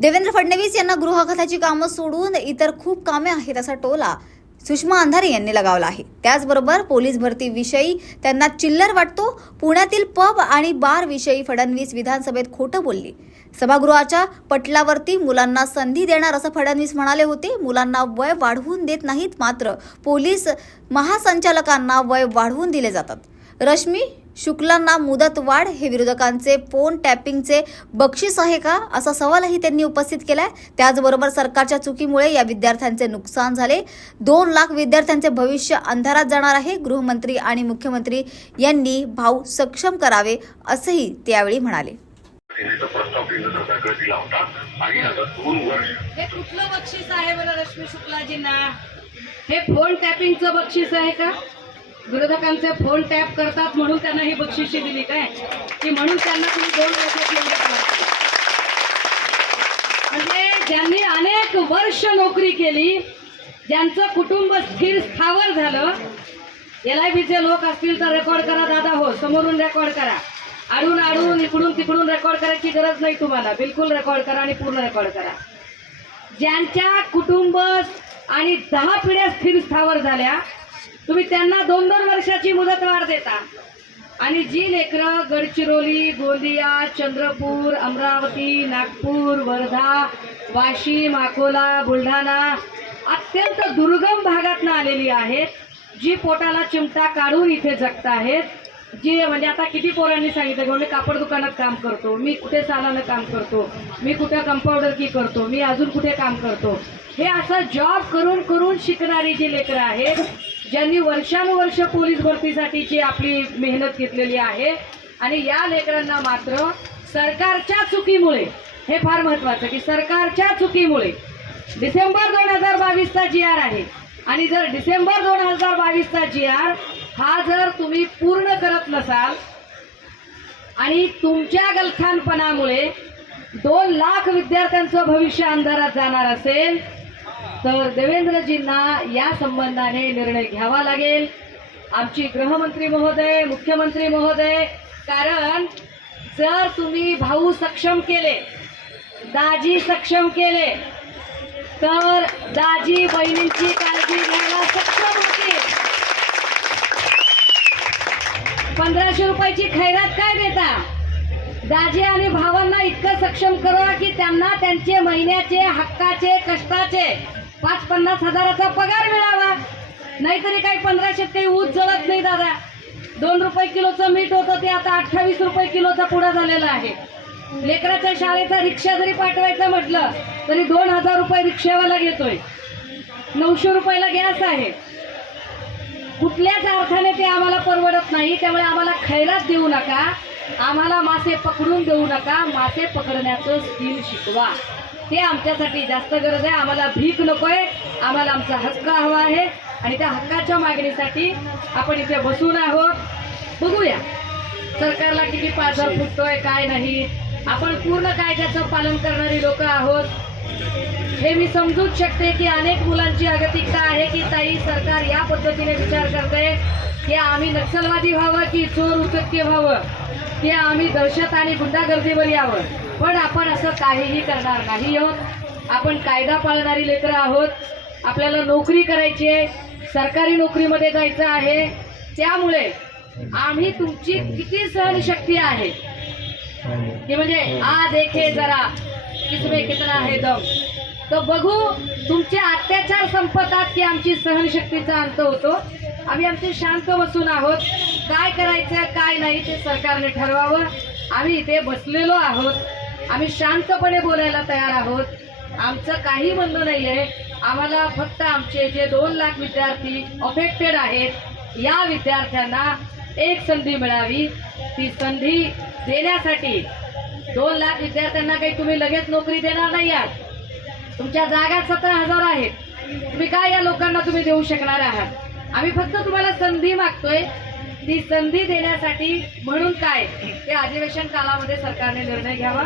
देवेंद्र फडणवीस यांना गृहखात्याची कामं सोडून इतर खूप कामे आहेत असा टोला सुषमा अंधारे यांनी लगावला आहे। त्याचबरोबर पोलीस भरती विषयी त्यांना चिल्लर वाटतो। पुण्यातील पब आणि बार विषयी फडणवीस विधानसभेत खोटं बोलली। सभागृहाच्या पटलावरती मुलांना संधी देणार असं फडणवीस म्हणाले होते। मुलांना वय वाढवून देत नाहीत, मात्र पोलीस महासंचालकांना वय वाढवून दिले जातात। रश्मी शुक्लांना मुदत वाढ हे विरोधकांचे फोन टॅपिंगचे बक्षीस आहे का असा सवालही त्यांनी उपस्थित केलाय। त्याचबरोबर सरकारच्या चुकीमुळे या विद्यार्थ्यांचे नुकसान झाले, 2 लाख विद्यार्थ्यांचे भविष्य अंधारात जाणार आहे। गृहमंत्री आणि मुख्यमंत्री यांनी भाऊ सक्षम करावे असंही ते यावेळी म्हणाले। प्रस्ताव केंद्र सरकारकडे दिला होता आणि आता 2 वर्ष हे कुठलं बक्षीस आहे मला रश्मी शुक्लाजींना? हे फोन टॅपिंगचं बक्षीस आहे का? विरोधकांचे फोन टॅप करतात म्हणून त्यांना ही बक्षिशी दिली काय की म्हणून त्यांना तुम्ही 2 वर्षात म्हणजे ज्यांनी अनेक वर्ष नोकरी केली, ज्यांचं कुटुंब स्थिर स्थावर झालं, LIBचे लोक असतील तर रेकॉर्ड करा दादा, हो समोरून रेकॉर्ड करा, आडून इकडून तिकडून रेकॉर्ड करायची गरज नाही तुम्हाला, बिलकुल रेकॉर्ड करा आणि पूर्ण रेकॉर्ड करा। ज्यांच्या कुटुंब आणि 10 पिढ्या स्थिर स्थावर झाल्या, तुम्ही त्यांना 2-2 वर्षाची मुदत वाढ देता आणि जी लेकरं गडचिरोली, गोंदिया, चंद्रपूर, अमरावती, नागपूर, वर्धा, वाशिम, अकोला, बुलढाणा अत्यंत दुर्गम भागातून आलेली आहेत, जी पोटाला चिमटा काढून इथे जगत आहेत, जी म्हणजे आता किती पोरांनी सांगितलं मी कापड दुकानात काम करतो, मी कुठे सालानं काम करतो, मी कुठे कंपाऊंडर की करतो, मी अजून कुठे काम करतो, हे असं जॉब करून करून शिकणारी जी लेकरं आहेत, ज्यांनी वर्षानुवर्ष पोलीस भरतीसाठीची आपली मेहनत घेतलेली आहे आणि या लेकरांना मात्र सरकारच्या चुकीमुळे, हे फार महत्त्वाचं की सरकारच्या चुकीमुळे डिसेंबर 2022चा GR आहे आणि जर डिसेंबर 2022चा GR हा जर तुम्ही पूर्ण करत नसाल आणि तुमच्या गलथानपणामुळे 2 लाख विद्यार्थ्यांचं भविष्य अंधारात जाणार असेल तर देवेंद्रजींना या संबंधाने निर्णय घ्यावा लागेल। आमची गृहमंत्री महोदय, मुख्यमंत्री महोदय, कारण जर तुम्ही भाऊ सक्षम केले, दाजी सक्षम केले तर दाजी बहिणींची काळजी घ्यायला सक्षम होतील। 1500 रुपयाची खैरात काय देता? दाजी आणि भावांना इतकं सक्षम करा की त्यांना त्यांचे महिन्याचे हक्काचे कष्टाचे 5-50 हजाराचा पगार मिळावा, नाहीतरी काही 1500 काही ऊस जळत नाही दादा। 2 रुपये किलोचं मीठ होतं ते आता 28 रुपये किलोचा पुडा झालेला आहे। लेकराच्या शाळेचा रिक्षा जरी पाठवायचं म्हटलं तरी 2000 रुपये रिक्षावाला घेतोय, 900 रुपयाला गॅस आहे। कुठल्याच अर्थाने ते आम्हाला परवडत नाही, त्यामुळे आम्हाला खैरात देऊ नका, आम्हाला मासे पकडून देऊ नका, मासे पकडण्याचं स्किल शिकवा, ते आमच्यासाठी जास्त गरज आहे। आम्हाला भीक नकोय, आम्हाला आमचा हक्क हवा आहे आणि त्या हक्काच्या मागणीसाठी आपण इथे बसून आहोत। बघूया सरकारला किती पाझर फुटतोय काय नाही, आपण पूर्ण कायद्याचं पालन करणारी लोक आहोत, हे मी समजूच शकते की अनेक मुलांची अगतिकता आहे की ताई सरकार या पद्धतीने विचार करते की आम्ही नक्षलवादी व्हावं की चोर उचक्के व्हावं की आम्ही दहशत आणि गुंडागर्दीवर यावं, पण आपण असं काहीही करणार नाही आहोत। आपण कायदा पाळणारी लेकरं आहोत, आपल्याला नोकरी करायची आहे, सरकारी नोकरीमध्ये जायचं आहे, त्यामुळे आम्ही तुमची किती सहनशक्ती आहे की म्हणजे देखे जरा किसमें कितना है दम, तो बघू तुमचे अत्याचार संपतात की आमची सहनशक्तीचा अंत होतो। आम्ही आमचे शांत बसून आहोत, काय करायचं काय नाही ते सरकारने ठरवावं। आम्ही इथे बसलेलो आहोत, आम्ही शांतपणे बोलायला तयार आहोत, आमचं काही म्हणणं नाही आहे। आम्हाला फक्त आमचे जे 2 लाख विद्यार्थी अफेक्टेड आहेत, या विद्यार्थ्यांना एक संधी मिळावी, ती संधी देण्यासाठी 2 लाख विद्यार्थ्यांना काही तुम्ही लगेच नोकरी देणार नाही आहात, तुमच्या जागा 17,000 आहेत, तुम्ही काय या लोकांना तुम्ही देऊ शकणार आहात? आम्ही फक्त तुम्हाला संधी मागतोय, ती संधी देण्यासाठी म्हणून काय ते अधिवेशन कालामध्ये सरकारने निर्णय घ्यावा।